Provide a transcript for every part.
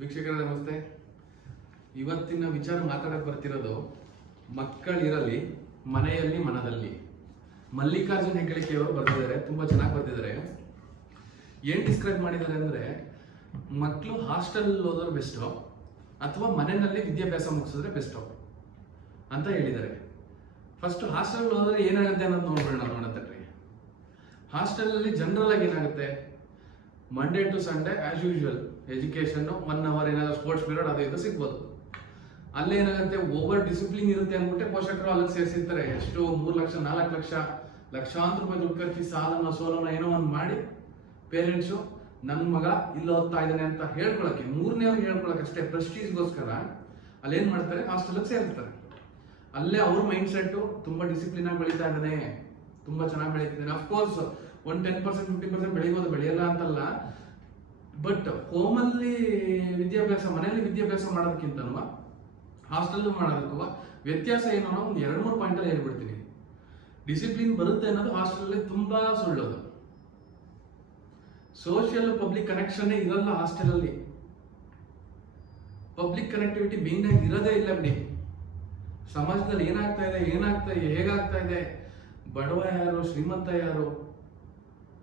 ವೀಕ್ಷಕರೇ ನಮಸ್ತೆ. ಇವತ್ತಿನ ವಿಚಾರ ಮಾತಾಡಕ್ಕೆ ಬರ್ತಿರೋದು ಮಕ್ಕಳಿರಲಿ ಮನೆಯಲ್ಲಿ ಮನದಲ್ಲಿ. ಮಲ್ಲಿಕಾರ್ಜುನ್ ಹೆಗ್ಗಳಿಕೆ ಅವರು ಬರ್ತಿದ್ದಾರೆ, ತುಂಬಾ ಚೆನ್ನಾಗಿ ಬರ್ತಿದ್ದಾರೆ. ಏನ್ ಡಿಸ್ಕ್ರೈಬ್ ಮಾಡಿದ್ದಾರೆ ಅಂದ್ರೆ, ಮಕ್ಕಳು ಹಾಸ್ಟೆಲ್ ಓದೋರು ಬೆಸ್ಟು ಅಥವಾ ಮನೆಯಲ್ಲಿ ವಿದ್ಯಾಭ್ಯಾಸ ಮುಗಿಸಿದ್ರೆ ಬೆಸ್ಟು ಅಂತ ಹೇಳಿದ್ದಾರೆ. ಫಸ್ಟ್ ಹಾಸ್ಟೆಲ್ ಹೋದ್ರೆ ಏನಾಗುತ್ತೆ ಅನ್ನೋದು ನೋಡೋಣತ್ರಿ. ಹಾಸ್ಟೆಲ್ ಅಲ್ಲಿ ಜನರಲ್ ಆಗಿ ಏನಾಗುತ್ತೆ, Monday to Sunday as usual education 1 hour ಏನಾದ್ರು ಸ್ಪೋರ್ಟ್ಸ್ ಪೀರಿಯಡ್ ಅದು ಇದು ಸಿಗ್ಬೋದು. ಅಲ್ಲೇನಾಗುತ್ತೆ, ಓವರ್ ಡಿಸಿಪ್ಲಿನ್ ಇರುತ್ತೆ ಅಂದ್ಬಿಟ್ಟೆ ಪೋಷಕರು ಅಲ್ಲಿ ಸೇರಿಸಿರ್ತಾರೆ. ಎಷ್ಟು 3 ಲಕ್ಷ 4 ಲಕ್ಷ ಲಕ್ಷಾಂತರ ರೂಪಾಯಿ ದುಡ್ಡು ಖರ್ಚಿ ಸಾಲನ ಸೋಲನ ಏನೋ ಒಂದು ಮಾಡಿ ಪೇರೆಂಟ್ಸು ನನ್ನ ಮಗ ಇಲ್ಲಿ ಓದ್ತಾ ಇದ್ದಾನೆ ಅಂತ ಹೇಳ್ಕೊಳಕ್ಕೆ, 3ನೇ ಅವ್ರಿಗೆ ಹೇಳ್ಕೊಳಕ್ಕೆ ಅಷ್ಟೇ ಪ್ರೆಸ್ಟೀಜ್ಗೋಸ್ಕರ ಅಲ್ಲೇನ್ ಮಾಡ್ತಾರೆ, ಹಾಸ್ಟೆಲ್ಗೆ ಸೇರ್ತಾರೆ. ಅಲ್ಲೇ ಅವ್ರ ಮೈಂಡ್ ಸೆಟ್ ತುಂಬಾ ಡಿಸಿಪ್ಲಿನ್ ಆಗಿ ಬೆಳೀತಾ ಇದ್ದಾನೆ, ತುಂಬಾ ಚೆನ್ನಾಗಿ ಬೆಳೀತಿದ್ದಾನೆ. ಅಫ್ಕೋರ್ಸ್ ಒಂದು 10% 50% ಬೆಳಿಬೋದು, ಬೆಳೆಯಲ್ಲ ಅಂತಲ್ಲ. ಬಟ್ ಹೋಮಲ್ಲಿ ವಿದ್ಯಾಭ್ಯಾಸ, ಮನೆಯಲ್ಲಿ ವಿದ್ಯಾಭ್ಯಾಸ ಮಾಡೋದಕ್ಕಿಂತನೂ ಹಾಸ್ಟೆಲ್ ಮಾಡೋದಕ್ಕೂ ವ್ಯತ್ಯಾಸ ಏನು ಅನ್ನೋ ಒಂದು 2-3 ಪಾಯಿಂಟಲ್ಲಿ ಹೇಳ್ಬಿಡ್ತೀನಿ. ಡಿಸಿಪ್ಲಿನ್ ಬರುತ್ತೆ ಅನ್ನೋದು ಹಾಸ್ಟೆಲಲ್ಲಿ ತುಂಬಾ ಸುಳ್ಳೋದು. ಸೋಷಿಯಲ್ ಪಬ್ಲಿಕ್ ಕನೆಕ್ಷನ್ ಇರಲ್ಲ ಹಾಸ್ಟೆಲಲ್ಲಿ. ಪಬ್ಲಿಕ್ ಕನೆಕ್ಟಿವಿಟಿ ಮೇನ್ ಆಗಿ ಇರೋದೇ ಇಲ್ಲ ಬಿಡಿ. ಸಮಾಜದಲ್ಲಿ ಏನಾಗ್ತಾ ಇದೆ, ಹೇಗಾಗ್ತಾ ಇದೆ, ಬಡವ ಯಾರು ಶ್ರೀಮಂತ ಯಾರು,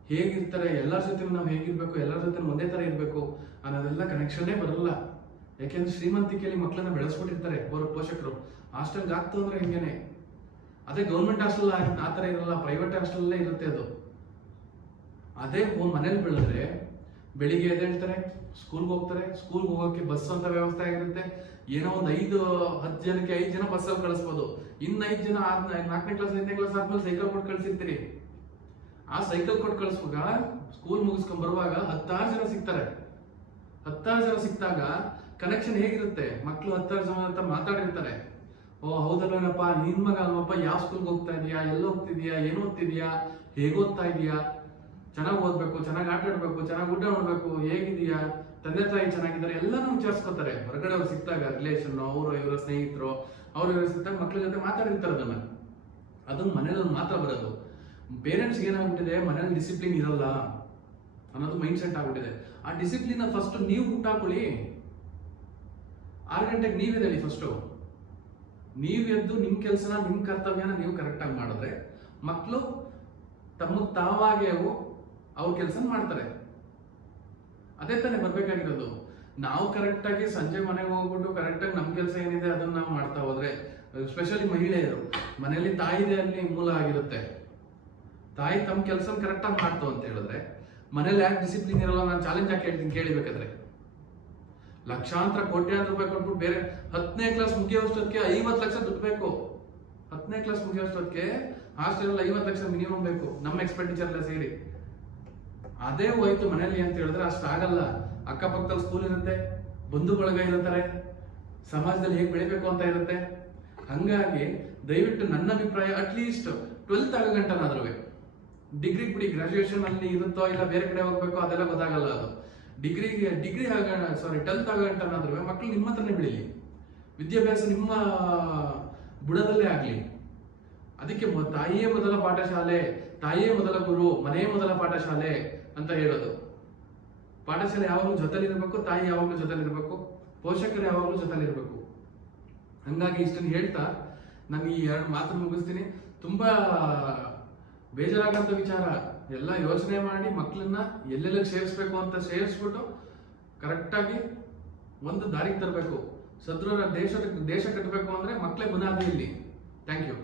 ಹೇಗಿರ್ತಾರೆ, ಎಲ್ಲರ ಜೊತೆ ನಾವು ಹೇಗಿರ್ಬೇಕು, ಎಲ್ಲರ ಜೊತೆ ಒಂದೇ ತರ ಇರಬೇಕು ಅನ್ನೋದೆಲ್ಲ ಕನೆಕ್ಷನ್ನೇ ಬರಲ್ಲ. ಯಾಕೆಂದ್ರೆ ಶ್ರೀಮಂತಿಕೆಯಲ್ಲಿ ಮಕ್ಕಳನ್ನ ಬೆಳೆಸ್ಬಿಟ್ಟಿರ್ತಾರೆ ಅವರ ಪೋಷಕರು. ಹಾಸ್ಟೆಲ್ಗೆ ಆಗ್ತು ಅಂದ್ರೆ ಹೆಂಗೇನೆ. ಅದೇ ಗೌರ್ಮೆಂಟ್ ಹಾಸ್ಟೆಲ್ ಆ ತರ ಇರಲ್ಲ, ಪ್ರೈವೇಟ್ ಹಾಸ್ಟೆಲ್ಲೇ ಇರುತ್ತೆ ಅದು. ಅದೇ ಮನೇಲಿ ಬೆಳೆದ್ರೆ ಬೆಳಿಗ್ಗೆ ಎದ್ದೇಳ್ತಾರೆ, ಸ್ಕೂಲ್ಗೆ ಹೋಗ್ತಾರೆ, ಸ್ಕೂಲ್ಗೆ ಹೋಗೋಕೆ ಬಸ್ ಅಂತ ವ್ಯವಸ್ಥೆ ಆಗಿರುತ್ತೆ. ಏನೋ ಒಂದು 5-10 ಜನಕ್ಕೆ 5 ಜನ ಬಸ್ಸಲ್ಲಿ ಕಳಿಸ್ಬೋದು. ಇನ್ನು 5 ಜನ 4ನೇ ಕ್ಲಾಸ್ 5ನೇ ಕ್ಲಾಸ್ ಆದ್ಮೇಲೆ ಸೈಕಲ್ ಕೊಟ್ಟು ಕಳ್ಸಿರ್ತೀರಿ. ಆ ಸೈಕಲ್ ಕೊಟ್ಟು ಕಳಿಸುವಾಗ ಸ್ಕೂಲ್ ಮುಗಿಸ್ಕೊಂಡ್ ಬರುವಾಗ 10 ಜನ ಸಿಗ್ತಾರೆ. 10 ಜನ ಸಿಕ್ತಾಗ ಕನೆಕ್ಷನ್ ಹೇಗಿರುತ್ತೆ, ಮಕ್ಕಳು 10 ಜನ ಅಂತ ಮಾತಾಡಿರ್ತಾರೆ. ಓ ಹೌದಲ್ವೇನಪ್ಪ, ನಿನ್ ಮಗ ಅಲ್ವಪ್ಪ, ಯಾವ ಸ್ಕೂಲ್ಗೆ ಹೋಗ್ತಾ ಇದೀಯಾ, ಎಲ್ಲಿ ಹೋಗ್ತಿದ್ಯಾ, ಏನು ಓದ್ತಿದ್ಯಾ, ಹೇಗೆ ಓದ್ತಾ ಇದೀಯಾ, ಚೆನ್ನಾಗಿ ಓದ್ಬೇಕು, ಚೆನ್ನಾಗಿ ಆಟ ಆಡ್ಬೇಕು, ಚೆನ್ನಾಗಿ ಊಟ ಮಾಡ್ಬೇಕು, ಹೇಗಿದೀಯಾ, ತಂದೆ ತಾಯಿ ಚೆನ್ನಾಗಿದ್ದಾರೆ, ಎಲ್ಲಾನು ವಿಚಾರಿಸ್ಕೊತಾರೆ. ಹೊರಗಡೆ ಅವ್ರು ಸಿಕ್ತಾಗ ರಿಲೇಷನ್, ಅವರು ಇವರ ಸ್ನೇಹಿತರು, ಅವ್ರು ಇವರು ಸಿಕ್ತಾಗ ಮಕ್ಳ ಜೊತೆ ಮಾತಾಡಿರ್ತಾರೆ. ಅದನ್ನ ಮನೇಲಿ ಮಾತ್ರ ಬರೋದು. ಪೇರೆಂಟ್ಸ್ ಏನಾಗ್ಬಿಟ್ಟಿದೆ, ಮನೇಲಿ ಡಿಸಿಪ್ಲಿನ್ ಇರಲ್ಲ ಅನ್ನೋದು ಮೈಂಡ್ ಸೆಟ್ ಆಗ್ಬಿಟ್ಟಿದೆ. ಆ ಡಿಸಿಪ್ಲಿನ್ ಫಸ್ಟ್ ನೀವು ಹುಟ್ಟಾಕೊಳ್ಳಿ. 6 ಗಂಟೆಗೆ ನೀವೆದೇಳಿ. ಫಸ್ಟು ನೀವು ಎದ್ದು ನಿಮ್ ಕೆಲಸನ, ನಿಮ್ ಕರ್ತವ್ಯನ ನೀವು ಕರೆಕ್ಟಾಗಿ ಮಾಡಿದ್ರೆ ಮಕ್ಕಳು ತಮಗೆ ತಾವಾಗೆ ಅವ್ರ ಕೆಲಸ ಮಾಡ್ತಾರೆ. ಅದೇ ತಾನೇ ಬರ್ಬೇಕಾಗಿರೋದು. ನಾವು ಕರೆಕ್ಟಾಗಿ ಸಂಜೆ ಮನೆಗೆ ಹೋಗ್ಬಿಟ್ಟು ಕರೆಕ್ಟಾಗಿ ನಮ್ಮ ಕೆಲಸ ಏನಿದೆ ಅದನ್ನ ನಾವು ಮಾಡ್ತಾ ಹೋದ್ರೆ, ಸ್ಪೆಷಲಿ ಮಹಿಳೆಯರು ಮನೆಯಲ್ಲಿ ತಾಯಿದೆ ಅಲ್ಲಿ ಮೂಲ ಆಗಿರುತ್ತೆ. ತಾಯಿ ತಮ್ಮ ಕೆಲಸ ಕರೆಕ್ಟಾಗಿ ಮಾಡ್ತು ಅಂತ ಹೇಳಿದ್ರೆ ಮನೇಲಿ ಯಾಕೆ ಡಿಸಿಪ್ಲಿನ್ ಇರಲ್ಲ? ನಾನು ಚಾಲೆಂಜ್ ಆಗಿ ಹೇಳ್ತೀನಿ, ಕೇಳಿಬೇಕಾದ್ರೆ. ಲಕ್ಷಾಂತರ ಕೋಟ್ಯಾಂತರ ರೂಪಾಯಿ ಕೊಟ್ಬಿಟ್ಟು ಬೇರೆ 10ನೇ ಕ್ಲಾಸ್ ಮುಗಿಯೋಷ್ಟೊತ್ತಿಗೆ 50 ಲಕ್ಷ ದುಡ್ಡು ಬೇಕು. 10ನೇ ಕ್ಲಾಸ್ ಮುಗಿಯೋಷ್ಟೊತ್ತಿಗೆ ಹಾಸ್ಟೆಲ್ 50 ಲಕ್ಷ ಮಿನಿಮಮ್ ಬೇಕು, ನಮ್ಮ ಎಕ್ಸ್ಪೆಂಡಿಚರ್ ಎಲ್ಲ ಸೇರಿ. ಅದೇ ಹೋಯ್ತು ಮನೇಲಿ ಅಂತ ಹೇಳಿದ್ರೆ ಅಷ್ಟಾಗಲ್ಲ. ಅಕ್ಕಪಕ್ಕದಲ್ಲಿ ಸ್ಕೂಲ್ ಇರುತ್ತೆ, ಬಂಧು ಬಳಗ ಇರುತ್ತಾರೆ, ಸಮಾಜದಲ್ಲಿ ಹೇಗೆ ಬೆಳಿಬೇಕು ಅಂತ ಇರುತ್ತೆ. ಹಂಗಾಗಿ ದಯವಿಟ್ಟು ನನ್ನ ಅಭಿಪ್ರಾಯ, ಅಟ್ಲೀಸ್ಟ್ 12th ಆಗೋ ಗಂಟನಾದ್ರೂ, ಡಿಗ್ರಿ ಬಿಡಿ, ಗ್ರಾಜುಯೇಷನ್ ಅಲ್ಲಿ ಇರುತ್ತೋ ಇಲ್ಲ ಬೇರೆ ಕಡೆ ಹೋಗ್ಬೇಕು ಅದೆಲ್ಲ ಗೊತ್ತಾಗಲ್ಲ. ಅದು ಡಿಗ್ರಿ 12th ಆಗೋ ಗಂಟನಾದ್ರೂ ಮಕ್ಕಳು ನಿಮ್ಮ ಹತ್ರನೇ ಬೆಳೀಲಿ, ವಿದ್ಯಾಭ್ಯಾಸ ನಿಮ್ಮ ಬುಡದಲ್ಲೇ ಆಗ್ಲಿ. ಅದಕ್ಕೆ ತಾಯಿಯೇ ಮೊದಲ ಪಾಠಶಾಲೆ, ತಾಯಿಯೇ ಮೊದಲ ಗುರು, ಮನೆಯೇ ಮೊದಲ ಪಾಠಶಾಲೆ ಅಂತ ಹೇಳೋದು. ಪಾಠಶಾಲೆ ಯಾವಾಗಲೂ ಜೊತೆಲಿರ್ಬೇಕು, ತಾಯಿ ಯಾವಾಗಲೂ ಜೊತೆಲಿರ್ಬೇಕು, ಪೋಷಕರು ಯಾವಾಗಲೂ ಜೊತೆಲಿರ್ಬೇಕು. ಹಂಗಾಗಿ ಇಷ್ಟನ್ನು ಹೇಳ್ತಾ ನಾನು ಈ 2 ಮಾತು ಮುಗಿಸ್ತೀನಿ. ತುಂಬಾ ಬೇಜಾರಾಗಂತ ವಿಚಾರ. ಎಲ್ಲ ಯೋಚನೆ ಮಾಡಿ ಮಕ್ಕಳನ್ನ ಎಲ್ಲೆಲ್ಲ ಸೇರಿಸ್ಬೇಕು ಅಂತ ಸೇರಿಸ್ಬಿಟ್ಟು ಕರೆಕ್ಟಾಗಿ ಒಂದು ದಾರಿಗೆ ತರಬೇಕು. ಸದೃಢ ದೇಶ ಕಟ್ಟಬೇಕು ಅಂದ್ರೆ ಮಕ್ಕಳೇ ಬುನಾದಿ ಇಲ್ಲಿ. Thank you.